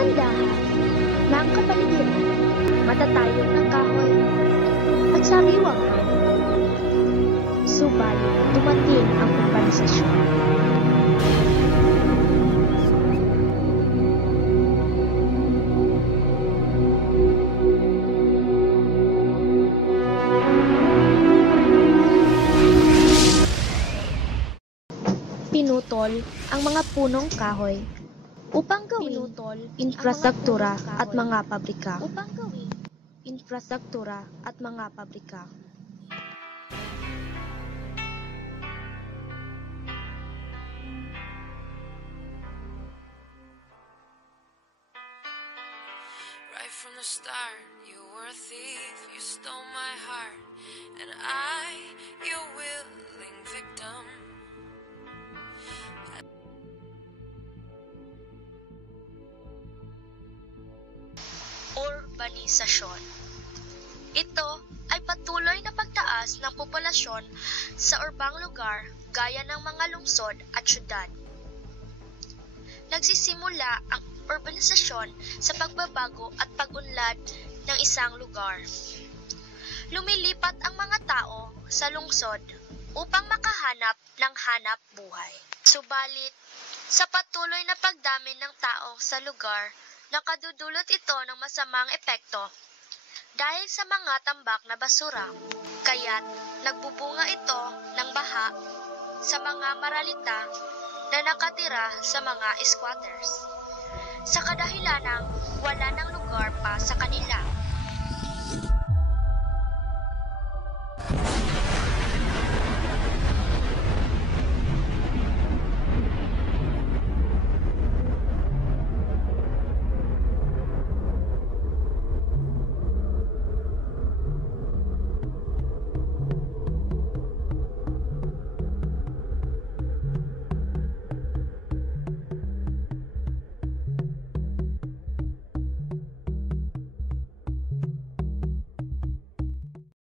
Dahan-dahan na ang kapaligiran, matatayog ng kahoy at sariwang hangin. Subalit dumating ang urbanisasyon. Pinutol ang mga punong kahoy upang gawing infrastruktura at mga pabrika. Right from the start, you were a thief, you stole my heart, and I, your willing victim. Urbanisasyon. Ito ay patuloy na pagtaas ng populasyon sa urbang lugar gaya ng mga lungsod at syudad. Nagsisimula ang urbanisasyon sa pagbabago at pag-unlad ng isang lugar. Lumilipat ang mga tao sa lungsod upang makahanap ng hanap buhay. Subalit, sa patuloy na pagdami ng tao sa lugar, nakadudulot ito ng masamang epekto dahil sa mga tambak na basura. Kaya't nagbubunga ito ng baha sa mga maralita na nakatira sa mga squatters, sa kadahilanang wala ng lugar pa sa kanila.